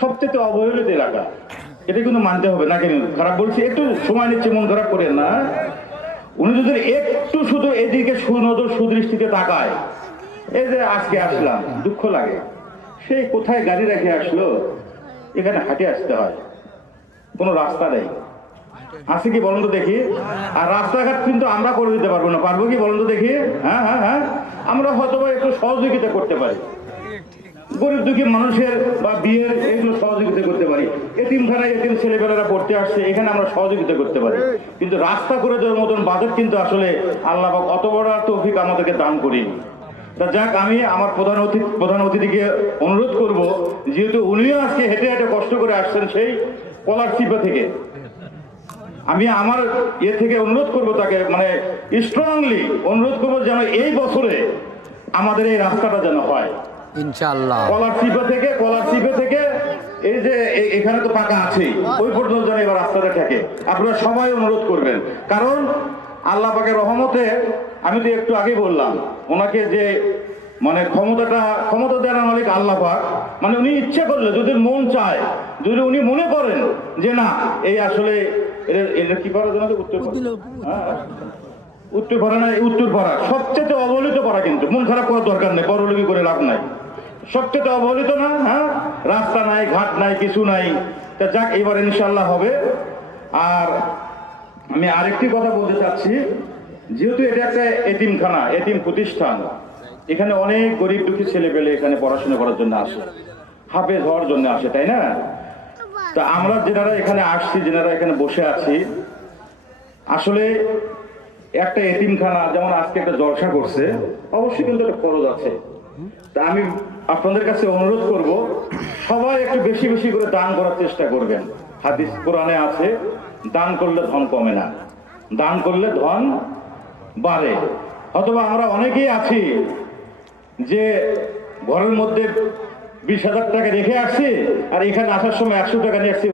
সবচেয়ে অবহেলিত এলাকা, এটা কিন্তু মানতে হবে না। কেন খারাপ বলছি, একটু সময় নিচ্ছে, মন খারাপ করেন না। উনি যদি একটু শুধু এদিকে সুনজর সুদৃষ্টিতে তাকায়, এই যে আজকে আসলাম, দুঃখ লাগে, সেই কোথায় গাড়ি রেখে আসলো, এখানে হাঁটে আসতে হয়, কোনো রাস্তা নেই, আছে কি বলুন তো দেখি? আর রাস্তাঘাট কিন্তু আমরা করে দিতে পারবো না, পারবো কি বলুন তো দেখি? হ্যাঁ হ্যাঁ হ্যাঁ, আমরা হয়তো একটু সহযোগিতা করতে পারি, গরিব দুঃখী মানুষের বা বিয়ের এগুলো সহযোগিতা করতে পারি, এতিমখানায় এতিম ছেলেবেলারা পড়তে আসছে, এখানে আমরা সহযোগিতা করতে পারি। কিন্তু রাস্তা করে দেওয়ার মতন বাজেট কিন্তু আসলে আল্লাহ পাক অত বড় তৌফিক আমাদেরকে দান করিনি। তা যাক, আমি আমার প্রধান অতিথিকে অনুরোধ করব, যেহেতু উনিও আজকে হেঁটে হেঁটে কষ্ট করে আসছেন সেই কলারশিপা থেকে, আমি আমার থেকে অনুরোধ করব তাকে, মানে স্ট্রংলি অনুরোধ করবো যেন এই বছরে আমাদের এই রাস্তাটা যেন হয় ইনশাআল্লাহ। কলারশিপে থেকে এই যে এখানে তো পাকা আছে, ওই পর্যন্ত যেন এবার রাস্তাটা থাকে। আপনারা সবাই অনুরোধ করবেন, কারণ আল্লাহ পাকের রহমতে, আমি তো একটু আগে বললাম, ওনাকে যে মানে ক্ষমতা দেওয়ার মালিক আল্লাহ পাক, মানে উনি ইচ্ছা করলে, যদি মন চায়, যদি উনি মনে করেন যে না এই আসলে এটা কি পারা জানা, উত্তরপাড়া সবচেয়ে অবহেলিত পাড়া, কিন্তু মন খারাপ করার দরকার নেই, পরলোকি করে লাভ নাই, সবচেয়ে অবহেলিত না? হ্যাঁ, রাস্তা নাই, ঘাট নাই, কিছু নাই। তা যাক, এবার ইনশাল্লাহ হবে। আর আমি আরেকটি কথা বলতে চাচ্ছি, যেহেতু এটা একটা এতিমখানা, এতিম প্রতিষ্ঠান, এখানে অনেক গরিব দুঃখী ছেলে পেলে এখানে পড়াশোনা করার জন্য আসে, হাফেজ হওয়ার জন্য আসে, তাই না? তা আমরা যেনারা এখানে আসছি, যেনারা এখানে বসে আছি, আসলে একটা এতিমখানা যেমন আজকে একটা জলসা করছে, অবশ্যই কিন্তু একটা খরচ আছে। তা আমি আপনাদের কাছে অনুরোধ করব, সবাই একটু বেশি বেশি করে দান করার চেষ্টা করবেন। হাদিস কোরআনে আছে, দান করলে ধন কমে না, দান করলে ধন বাড়ে। অথবা আমরা অনেকেই আছি যে ঘরের মধ্যে 20,000 টাকা রেখে আসছি, আর এখানে আসার সময় 100 টাকা নিয়ে আসছি।